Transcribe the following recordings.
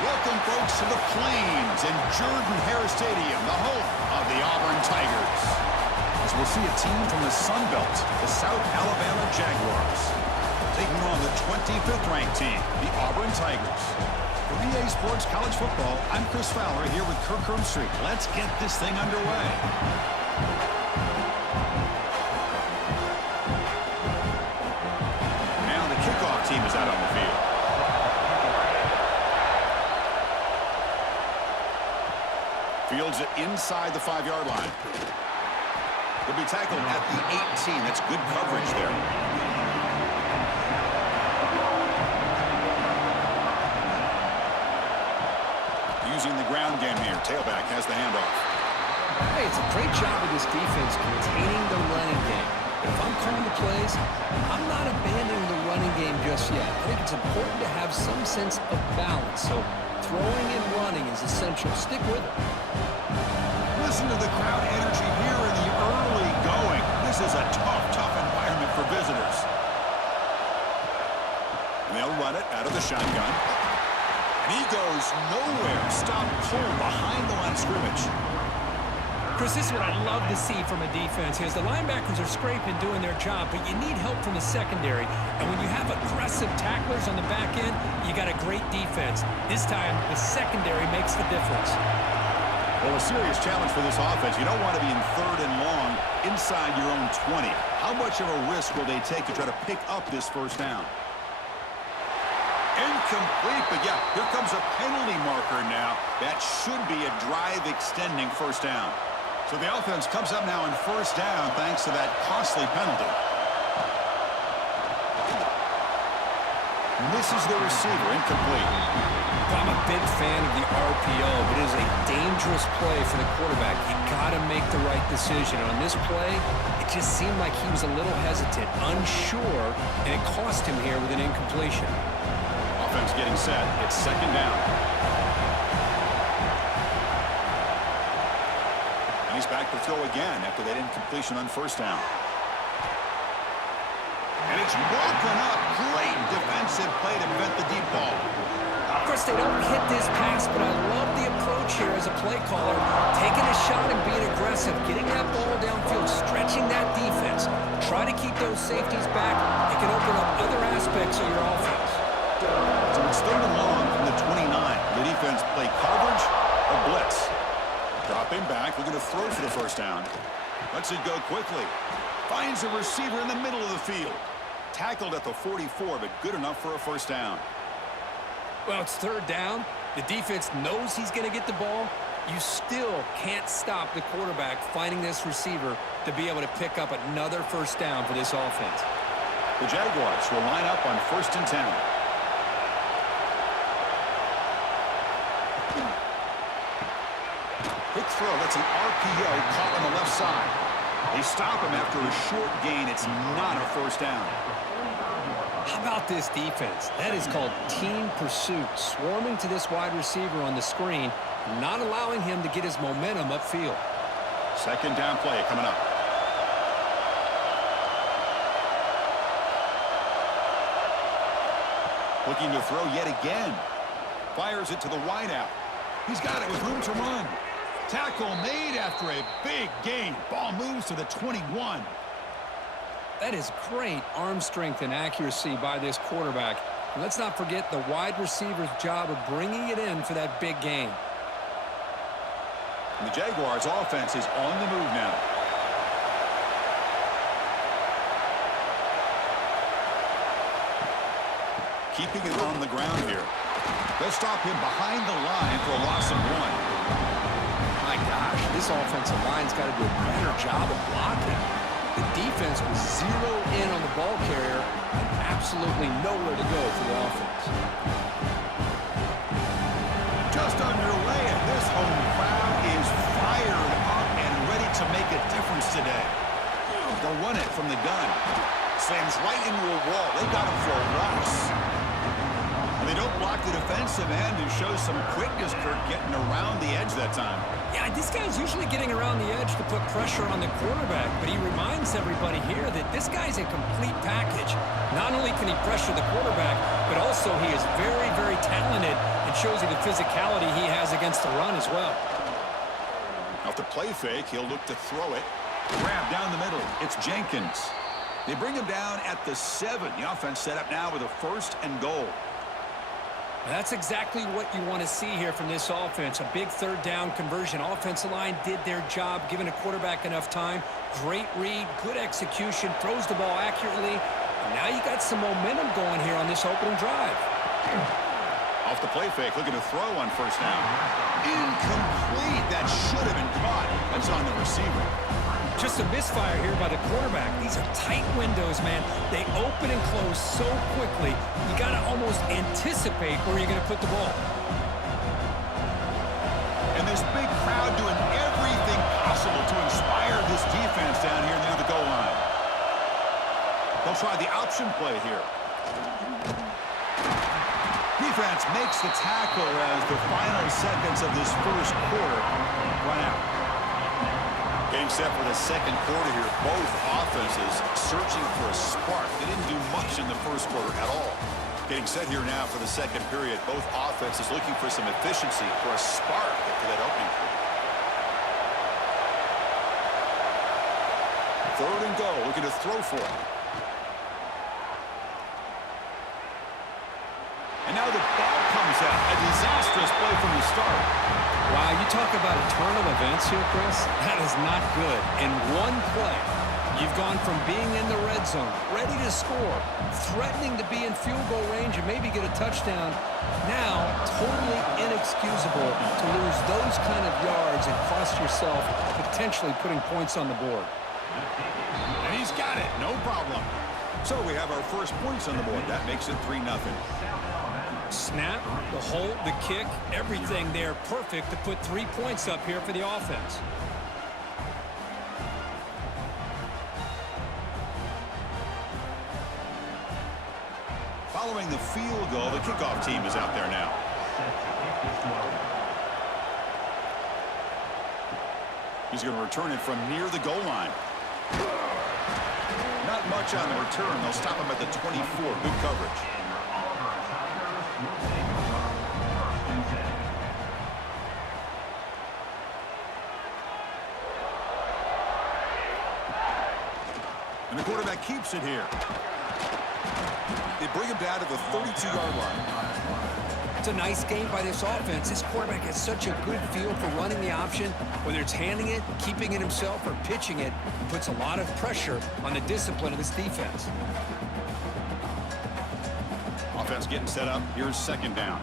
Welcome, folks, to the Plains and Jordan-Hare Stadium, the home of the Auburn Tigers. As we'll see a team from the Sun Belt, the South Alabama Jaguars, taking on the 25th ranked team, the Auburn Tigers. For EA Sports College Football, I'm Chris Fowler here with Kirk Herbstreit. Let's get this thing underway. Now the kickoff team is out on the field. Fields it inside the 5-yard line. He'll be tackled at the 18. That's good coverage there. Using the ground game here. Tailback has the handoff. Hey, it's a great job of this defense containing the running game. If I'm calling the plays, I'm not abandoning the running game just yet. I think it's important to have some sense of balance. So throwing and running is essential. Stick with it. Listen to the crowd energy here in the early going. This is a tough environment for visitors. And they'll run it out of the shotgun. And he goes nowhere. Stop cold behind the line of scrimmage. Chris, this is what I love to see from a defense. As the linebackers are scraping, doing their job, but you need help from the secondary. And when you have aggressive tacklers on the back end, you got a great defense. This time, the secondary makes the difference. Well, a serious challenge for this offense. You don't want to be in 3rd and long inside your own 20. How much of a risk will they take to try to pick up this first down? Incomplete, but yeah, here comes a penalty marker now. That should be a drive-extending first down. So the offense comes up now on first down thanks to that costly penalty. Misses the receiver, incomplete. I'm a big fan of the RPO, but it is a dangerous play for the quarterback. You got to make the right decision. On this play, it just seemed like he was a little hesitant, unsure, and it cost him here with an incompletion. Offense getting set. It's 2nd down. And he's back to throw again after that incompletion on first down. And it's broken up. Great defensive play to prevent the deep ball. Of course, they don't hit this pass, but I love the approach here as a play caller. Taking a shot and being aggressive, getting that ball downfield, stretching that defense. Try to keep those safeties back. It can open up other aspects of your offense. So it's 3rd and long from the 29. The defense play coverage or blitz. Dropping back, looking to throw for the first down. Lets it go quickly. Finds a receiver in the middle of the field. Tackled at the 44, but good enough for a first down. Well, it's 3rd down. The defense knows he's going to get the ball. You still can't stop the quarterback finding this receiver to be able to pick up another first down for this offense. The Jaguars will line up on 1st and 10. Quick throw. That's an RPO caught on the left side. They stop him after a short gain. It's not a first down. How about this defense? That is called team pursuit. Swarming to this wide receiver on the screen, not allowing him to get his momentum upfield. 2nd down play coming up. Looking to throw yet again. Fires it to the wideout. He's got it with room to run. Tackle made after a big gain. Ball moves to the 21. That is great arm strength and accuracy by this quarterback. And let's not forget the wide receiver's job of bringing it in for that big gain. And the Jaguars' offense is on the move now. Keeping it on the ground here. They'll stop him behind the line for a loss of 1. My gosh, this offensive line's got to do a better job of blocking. The defense was zeroed in on the ball carrier and absolutely nowhere to go for the offense. Just underway, and this home crowd is fired up and ready to make a difference today. They'll run it from the gun. Slams right into a wall. They got him for a loss. They don't block the defensive end and show some quickness, Kirk, getting around the edge that time. Yeah, this guy's usually getting around the edge to put pressure on the quarterback, but he reminds everybody here that this guy's a complete package. Not only can he pressure the quarterback, but also he is very, very talented It shows you the physicality he has against the run as well. Off the play fake, he'll look to throw it. Grab down the middle. It's Jenkins. They bring him down at the 7. The offense set up now with a 1st and goal. That's exactly what you want to see here from this offense. A big 3rd down conversion. Offensive line did their job, giving a quarterback enough time. Great read, good execution, throws the ball accurately. And now you got some momentum going here on this opening drive. Off the play fake, looking to throw on 1st down. Incomplete. That should have been caught. That's on the receiver. Just a misfire here by the quarterback. These are tight windows, man. They open and close so quickly. You got to almost anticipate where you're going to put the ball. And this big crowd doing everything possible to inspire this defense down here near the goal line. They'll try the option play here. Defense makes the tackle as the final seconds of this 1st quarter run out. Getting set for the 2nd quarter here. Both offenses searching for a spark. They didn't do much in the 1st quarter at all. Getting set here now for the 2nd period. Both offenses looking for some efficiency, for a spark after that opening period. 3rd and goal, looking to throw for it. And now the ball comes out. A disastrous play from the start. Wow, you talk about a turn of events here, Chris. That is not good. In one play, you've gone from being in the red zone, ready to score, threatening to be in field goal range and maybe get a touchdown. Now, totally inexcusable to lose those kind of yards and cost yourself potentially putting points on the board. And he's got it. No problem. So we have our first points on the board. That makes it 3-0. Snap, the hold, the kick, everything there perfect to put 3 points up here for the offense. Following the field goal, the kickoff team is out there now. He's going to return it from near the goal line. Not much on the return. They'll stop him at the 24. Good coverage. And the quarterback keeps it here. They bring him down to the 32-yard line. It's a nice game by this offense. This quarterback has such a good feel for running the option. Whether it's handing it, keeping it himself, or pitching it, he puts a lot of pressure on the discipline of this defense. Offense getting set up. Here's 2nd down.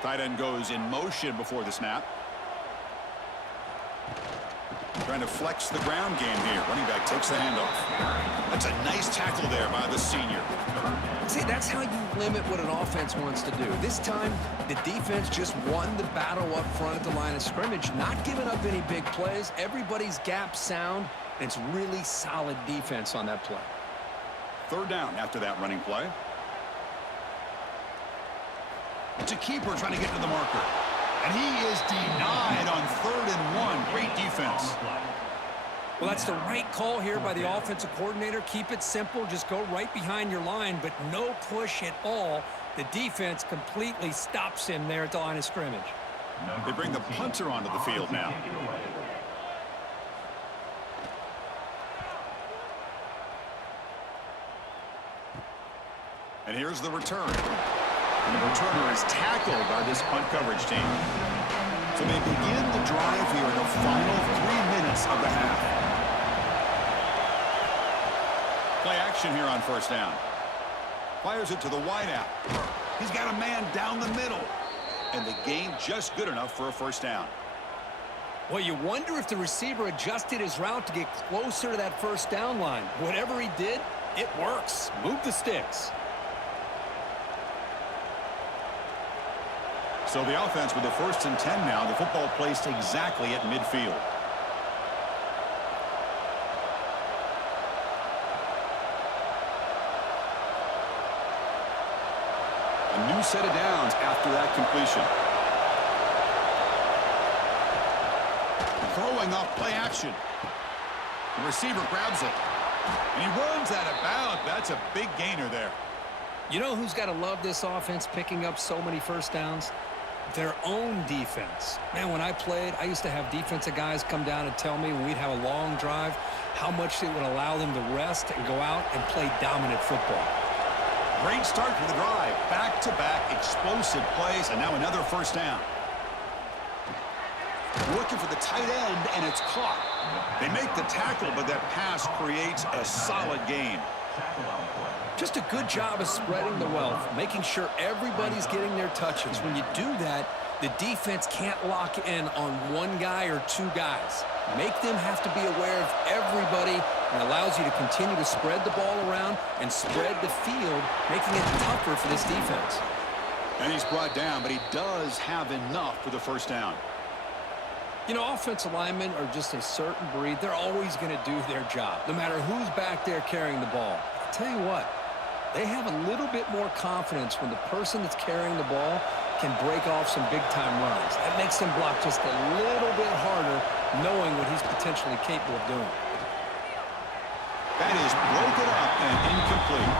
Tight end goes in motion before the snap. Trying to flex the ground game here. Running back takes the handoff. That's a nice tackle there by the senior. See, that's how you limit what an offense wants to do. This time, the defense just won the battle up front at the line of scrimmage, not giving up any big plays. Everybody's gap sound, and it's really solid defense on that play. 3rd down after that running play. It's a keeper trying to get to the marker. And he is denied on 3rd and 1. Great defense. Well, that's the right call here by the offensive coordinator. Keep it simple. Just go right behind your line, but no push at all. The defense completely stops him there at the line of scrimmage. They bring the punter onto the field now. And here's the return. And the returner is tackled by this punt coverage team. So they begin the drive here in the final 3 minutes of the half. Play action here on 1st down. Fires it to the wideout. He's got a man down the middle. And the gain just good enough for a 1st down. Well, you wonder if the receiver adjusted his route to get closer to that 1st down line. Whatever he did, it works. Move the sticks. So the offense with the 1st and 10 now. The football placed exactly at midfield. A new set of downs after that completion. Throwing off play action. The receiver grabs it. And he runs out of bounds. That's a big gainer there. You know who's got to love this offense picking up so many first downs? Their own defense. Man, when I played, I used to have defensive guys come down and tell me when we'd have a long drive how much it would allow them to rest and go out and play dominant football. Great start for the drive. Back-to-back explosive plays, and now another first down. Looking for the tight end, and it's caught. They make the tackle, but that pass creates a solid gain. Just a good job of spreading the wealth, making sure everybody's getting their touches. When you do that, the defense can't lock in on one guy or two guys. Make them have to be aware of everybody, and allows you to continue to spread the ball around and spread the field, making it tougher for this defense. And he's brought down, but he does have enough for the first down. You know, offensive linemen are just a certain breed. They're always going to do their job, no matter who's back there carrying the ball. I'll tell you what, they have a little bit more confidence when the person that's carrying the ball can break off some big-time runs. That makes them block just a little bit harder, knowing what he's potentially capable of doing. That is broken up and incomplete.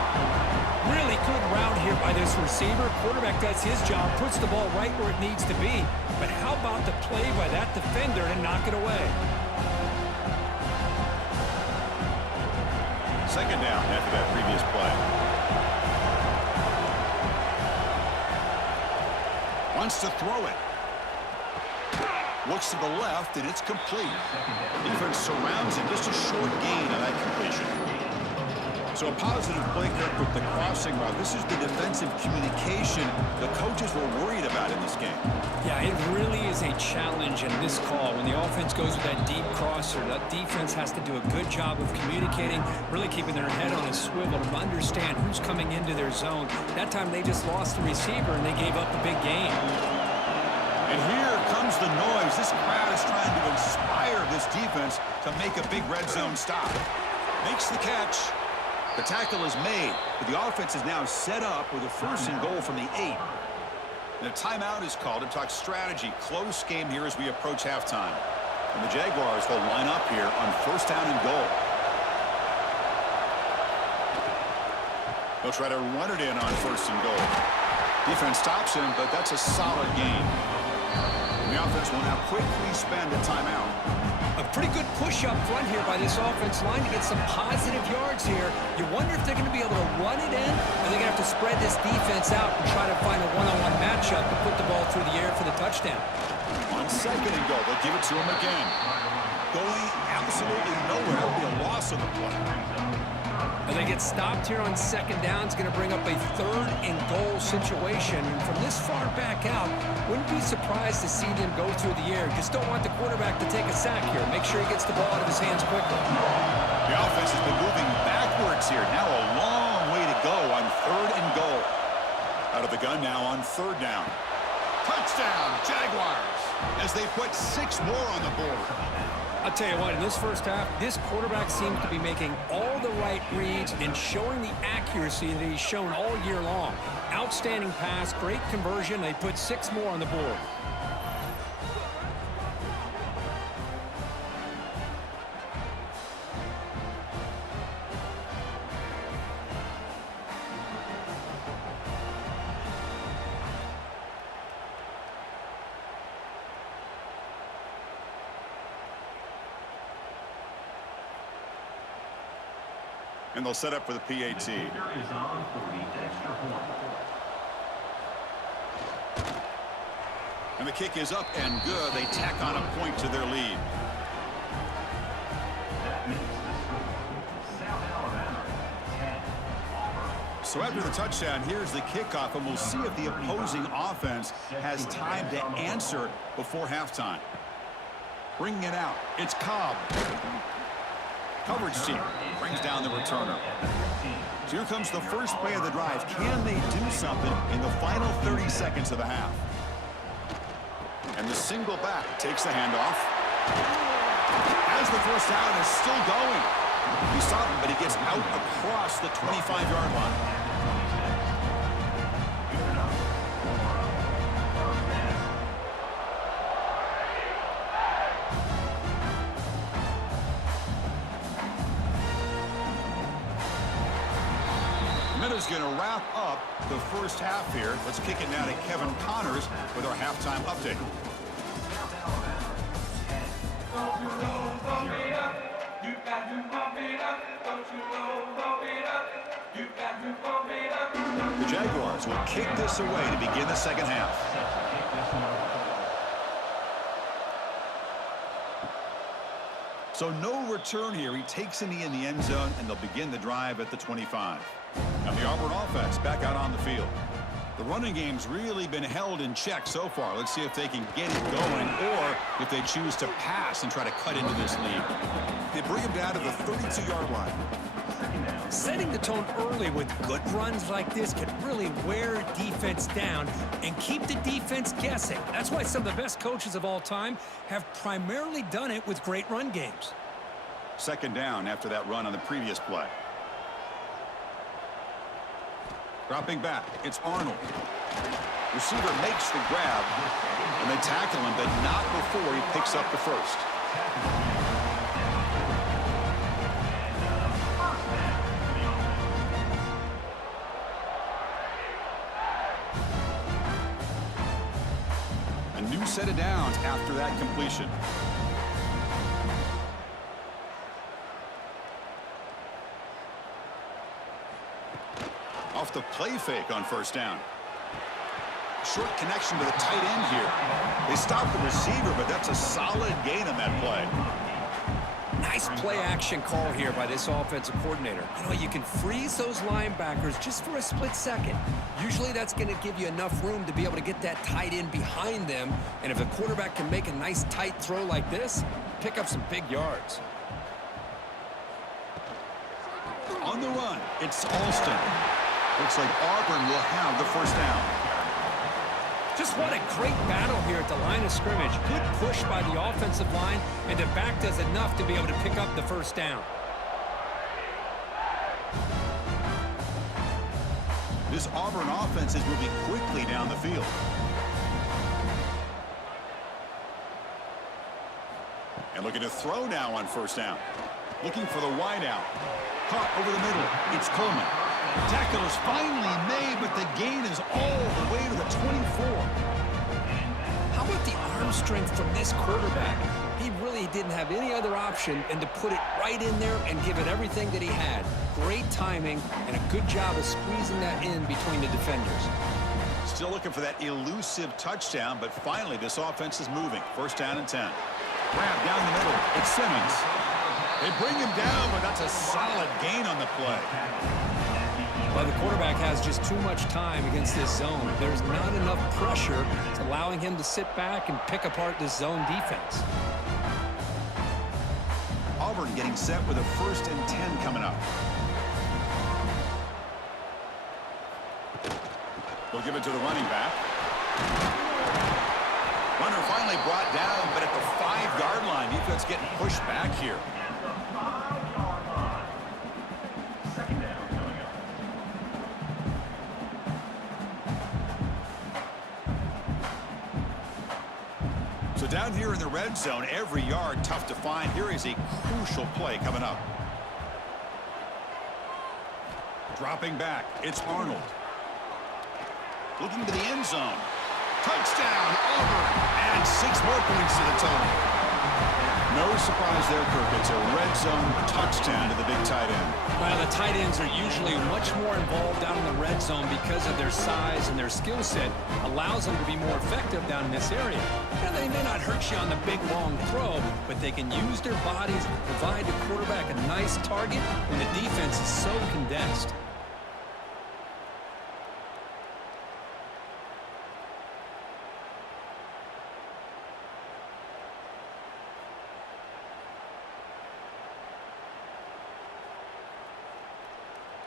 Really good route here by this receiver. Quarterback does his job, puts the ball right where it needs to be. But how about the play by that defender to knock it away? Second down after that previous play. Wants to throw it. Looks to the left, and it's complete. Defense surrounds him. Just a short gain on that completion. So a positive play, Kirk, with the crossing route. This is the defensive communication the coaches were worried about in this game. Yeah, it really is a challenge in this call. When the offense goes with that deep crosser, that defense has to do a good job of communicating, really keeping their head on a swivel to understand who's coming into their zone. That time they just lost the receiver and they gave up the big game. And here comes the noise. This crowd is trying to inspire this defense to make a big red zone stop. Makes the catch. The tackle is made, but the offense is now set up with a first and goal from the 8. And a timeout is called to talk strategy. Close game here as we approach halftime. And the Jaguars will line up here on first down and goal. They'll try to run it in on first and goal. Defense stops him, but that's a solid gain. The offense will now quickly spend a timeout. A pretty good push up front here by this offense line to get some positive yards here. You wonder if they're going to be able to run it in, or they're going to have to spread this defense out and try to find a one-on-one matchup to put the ball through the air for the touchdown. On second and goal, they'll give it to him again. Going absolutely nowhere. That'll be a loss of the play. And they get stopped here on second down. It's going to bring up a third and goal situation. And from this far back out, wouldn't be surprised to see them go through the air. Just don't want the quarterback to take a sack here. Make sure he gets the ball out of his hands quickly. The offense has been moving backwards here. Now a long way to go on third and goal. Out of the gun now on third down. Touchdown, Jaguars, as they put 6 more on the board. I'll tell you what, in this first half, this quarterback seems to be making all the right reads and showing the accuracy that he's shown all year long. Outstanding pass, great conversion. They put 6 more on the board. And they'll set up for the PAT. And the kick is up and good. They tack on a point to their lead. So after the touchdown, here's the kickoff, and we'll see if the opposing offense has time to answer before halftime. Bringing it out, it's Cobb. Coverage team brings down the returner. So here comes the first play of the drive. Can they do something in the final 30 seconds of the half? And the single back takes the handoff. As the first down is still going. He stopped him, but he gets out across the 25-yard line. Is going to wrap up the first half here. Let's kick it now to Kevin Connors with our halftime update. The Jaguars will kick this away to begin the second half. So no return here. He takes a knee in the end zone, and they'll begin the drive at the 25. Now the Auburn offense back out on the field. The running game's really been held in check so far. Let's see if they can get it going or if they choose to pass and try to cut into this lead. They bring him down to the 32-yard line. Setting the tone early with good runs like this can really wear defense down and keep the defense guessing. That's why some of the best coaches of all time have primarily done it with great run games. Second down after that run on the previous play. Dropping back, it's Arnold. Receiver makes the grab, and they tackle him, but not before he picks up the first. A new set of downs after that completion. Off the play fake on first down. Short connection to the tight end here. They stop the receiver, but that's a solid gain on that play. Nice play action call here by this offensive coordinator. You know, you can freeze those linebackers just for a split second. Usually that's going to give you enough room to be able to get that tight end behind them. And if a quarterback can make a nice tight throw like this, pick up some big yards. On the run, it's Alston. Looks like Auburn will have the first down. Just what a great battle here at the line of scrimmage. Good push by the offensive line, and the back does enough to be able to pick up the first down. This Auburn offense is moving quickly down the field. And looking to throw now on first down. Looking for the wide out. Caught over the middle. It's Coleman. Tackle is finally made, but the gain is all the way to the 24. How about the arm strength from this quarterback? He really didn't have any other option than to put it right in there and give it everything that he had. Great timing and a good job of squeezing that in between the defenders. Still looking for that elusive touchdown, but finally this offense is moving. First down and 10. Grab down the middle. It's Simmons. They bring him down, but that's a solid gain on the play. But the quarterback has just too much time against this zone. There's not enough pressure. It's allowing him to sit back and pick apart this zone defense. Auburn getting set with a first and 10 coming up. They'll give it to the running back. Runner finally brought down, but at the 5-yard line, defense getting pushed back here. So down here in the red zone, every yard tough to find. Here is a crucial play coming up. Dropping back, it's Arnold. Looking to the end zone. Touchdown, Auburn, and 6 more points to the total. No surprise there, Kirk. It's a red zone touchdown to the big tight end. Well, the tight ends are usually much more involved down in the red zone because of their size and their skill set allows them to be more effective down in this area. And they may not hurt you on the big, long throw, but they can use their bodies to provide the quarterback a nice target when the defense is so condensed.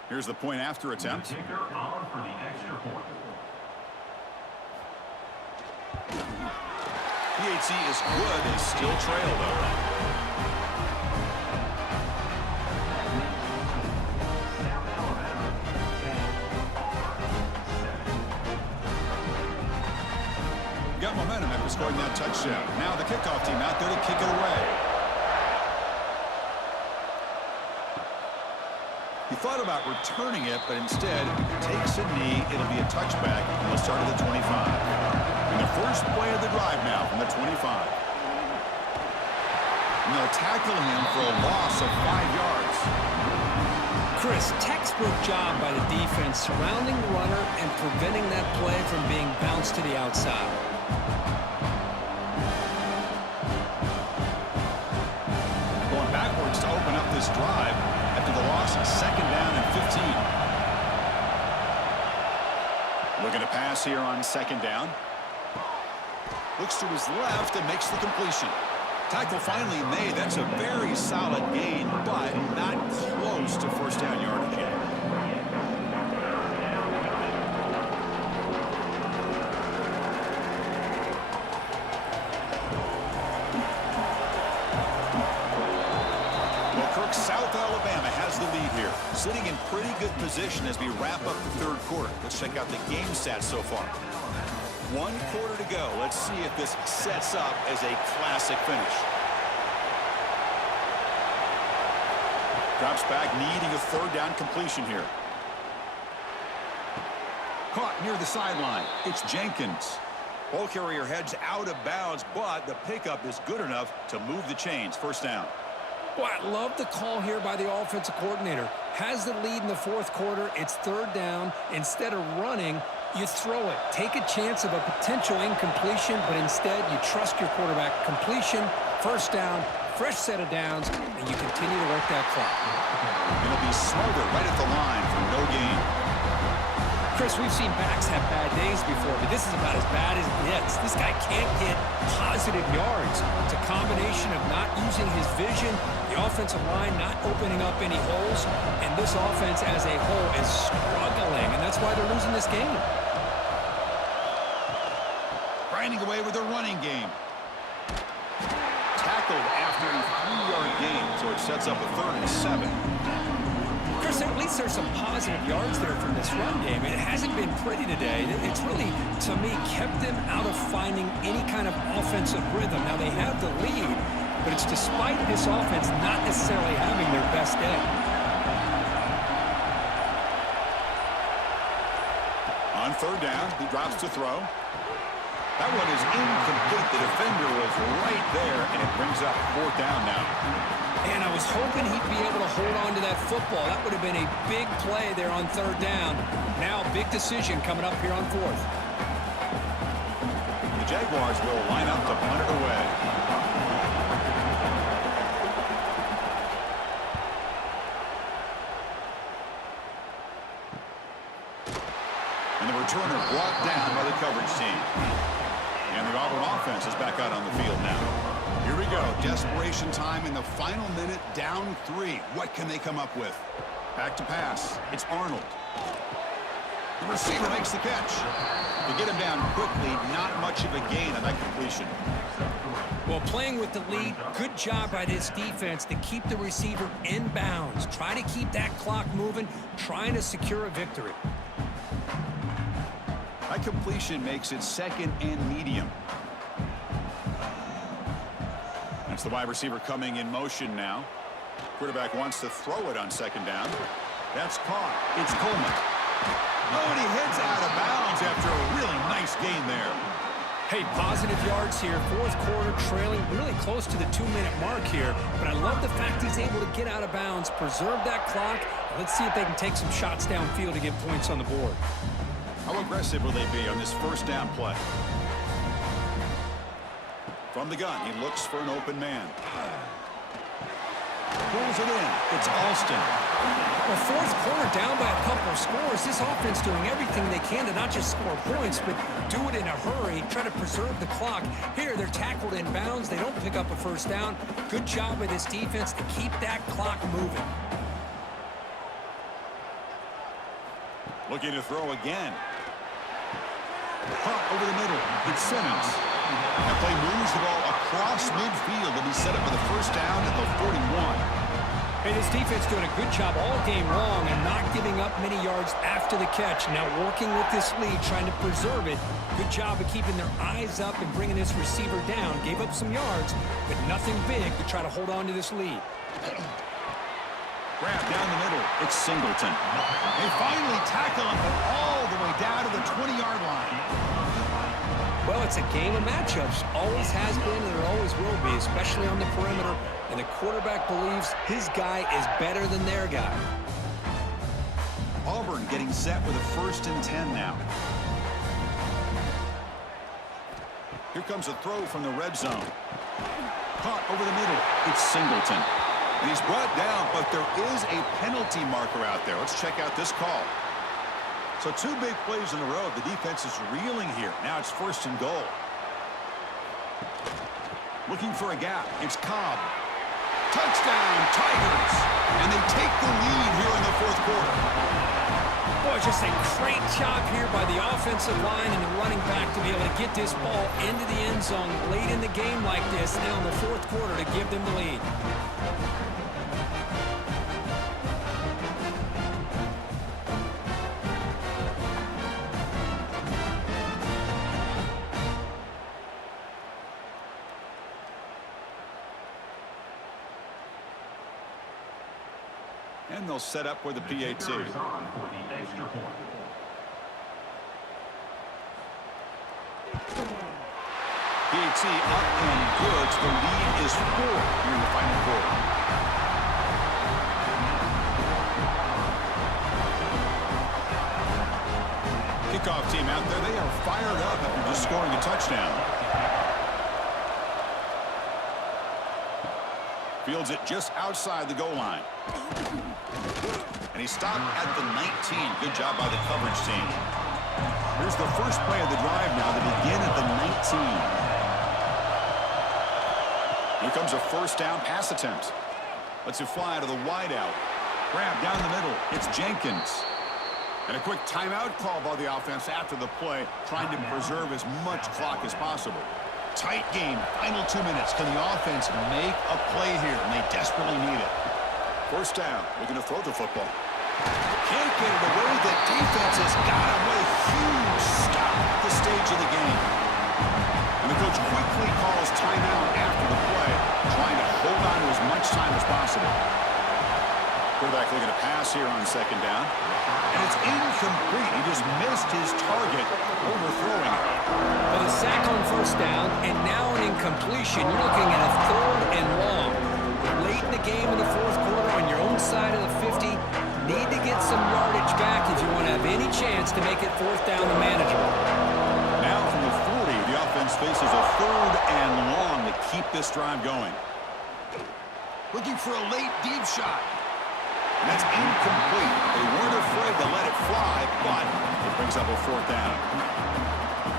Here's the point after attempt. PAT is good. They still trail, though. Got momentum after scoring that touchdown. Now the kickoff team out there to kick it away. He thought about returning it, but instead takes a knee. It'll be a touchback, and he'll start at the 25. And the first play of the drive now from the 25. And they'll tackle him for a loss of 5 yards. Chris, textbook job by the defense surrounding the runner and preventing that play from being bounced to the outside. Going backwards to open up this drive after the loss, 2nd down and 15. Looking to pass here on 2nd down. Looks to his left and makes the completion. Tackle finally made. That's a very solid gain, but not close to first down yardage yet. Well, Kirk, South Alabama has the lead here, sitting in pretty good position as we wrap up the 3rd quarter. Let's check out the game stats so far. 1 quarter to go. Let's see if this sets up as a classic finish. Drops back, needing a 3rd down completion here. Caught near the sideline. It's Jenkins. Ball carrier heads out of bounds, but the pickup is good enough to move the chains. First down. Boy, I love the call here by the offensive coordinator. Has the lead in the 4th quarter. It's 3rd down. Instead of running, you throw it. Take a chance of a potential incompletion, but instead you trust your quarterback. Completion, first down, fresh set of downs, and you continue to work that clock. It'll be Smolder right at the line for no gain. Chris, we've seen backs have bad days before, but this is about as bad as it gets. This guy can't get positive yards. It's a combination of not using his vision, the offensive line not opening up any holes, and this offense as a whole is struggling, and that's why they're losing this game. Grinding away with a running game. Tackled after a 3-yard gain, so it sets up a 3rd and 7. Chris, at least there's some positive yards there from this run game. It hasn't been pretty today. It's really, to me, kept them out of finding any kind of offensive rhythm. Now, they have the lead, but it's despite this offense not necessarily having their best day. On 3rd down, he drops to throw. That one is incomplete. The defender was right there, and it brings up 4th down now. And I was hoping he'd be able to hold on to that football. That would have been a big play there on 3rd down. Now, big decision coming up here on 4th. The Jaguars will line up to punt it away. And the returner brought down by the coverage team. And the Auburn offense is back out on the field now. Here we go. Desperation time in the final minute, down 3. What can they come up with? Back to pass. It's Arnold. The receiver makes the catch. To get him down quickly, not much of a gain on that completion. Well, playing with the lead, good job by this defense to keep the receiver in bounds. Try to keep that clock moving, trying to secure a victory. That completion makes it 2nd and medium. That's the wide receiver coming in motion now. Quarterback wants to throw it on 2nd down. That's caught. It's Coleman. Oh, and he heads out of bounds after a really nice gain there. Hey, positive yards here. 4th quarter trailing really close to the 2-minute mark here. But I love the fact he's able to get out of bounds, preserve that clock. Let's see if they can take some shots downfield to get points on the board. How aggressive will they be on this 1st down play? From the gun, he looks for an open man. Pulls it in. It's Alston. Well, 4th quarter down by a couple of scores. This offense doing everything they can to not just score points, but do it in a hurry, try to preserve the clock. Here, they're tackled in bounds. They don't pick up a 1st down. Good job by this defense to keep that clock moving. Looking to throw again. Pump over the middle. It's Simmons. That play moves the ball across midfield and he's set up for the 1st down at the 41. Hey, this defense doing a good job all game long and not giving up many yards after the catch. Now working with this lead, trying to preserve it. Good job of keeping their eyes up and bringing this receiver down. Gave up some yards, but nothing big to try to hold on to this lead. Grab down the middle. It's Singleton. They finally tackle him, but all the way down to the 20-yard line. Well, it's a game of matchups. Always has been and it always will be, especially on the perimeter. And the quarterback believes his guy is better than their guy. Auburn getting set with a 1st and 10 now. Here comes a throw from the red zone. Caught over the middle. It's Singleton. And he's brought down, but there is a penalty marker out there. Let's check out this call. So 2 big plays in a row. The defense is reeling here. Now it's 1st and goal. Looking for a gap. It's Cobb. Touchdown, Tigers! And they take the lead here in the 4th quarter. Boy, just a great job here by the offensive line and the running back to be able to get this ball into the end zone late in the game like this now in the 4th quarter to give them the lead. And they'll set up for the PAT. PAT up and good. The lead is 4 here in the final quarter. Kickoff team out there. They are fired up after just scoring a touchdown. Fields it just outside the goal line. And he stopped at the 19. Good job by the coverage team. Here's the first play of the drive now to begin at the 19. Here comes a 1st down pass attempt. Lets it fly to the wideout. Grab down the middle. It's Jenkins. And a quick timeout call by the offense after the play, trying to preserve as much clock as possible. Tight game. Final 2 minutes. Can the offense make a play here? And they desperately need it. 1st down. Looking to throw the football. Can't get it away. The defense has got him. What a huge stop at the stage of the game. And the coach quickly calls timeout after the play, trying to hold on to as much time as possible. Quarterback looking to pass here on 2nd down. And it's incomplete. He just missed his target, overthrowing it. Well, the sack on 1st down, and now an incompletion. You're looking at a 3rd and long. Late in the game in the 4th quarter on your own side of the 50. Need to get some yardage back if you want to have any chance to make it 4th down and manageable. Now from the 40, the offense faces a 3rd and long to keep this drive going. Looking for a late deep shot. And that's incomplete. They weren't afraid to let it fly, but it brings up a 4th down.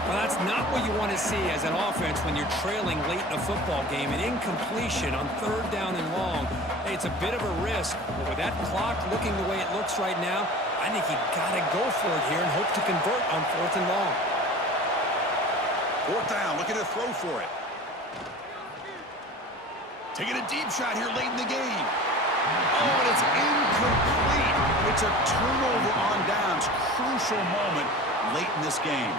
Well, that's not what you want to see as an offense when you're trailing late in a football game. An incompletion on 3rd down and long. Hey, it's a bit of a risk, but with that clock looking the way it looks right now, I think you've got to go for it here and hope to convert on 4th and long. 4th down, looking to throw for it. Taking a deep shot here late in the game. Oh, and it's incomplete. It's a turnover on downs. Crucial moment late in this game.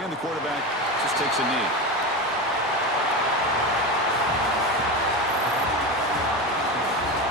And the quarterback just takes a knee.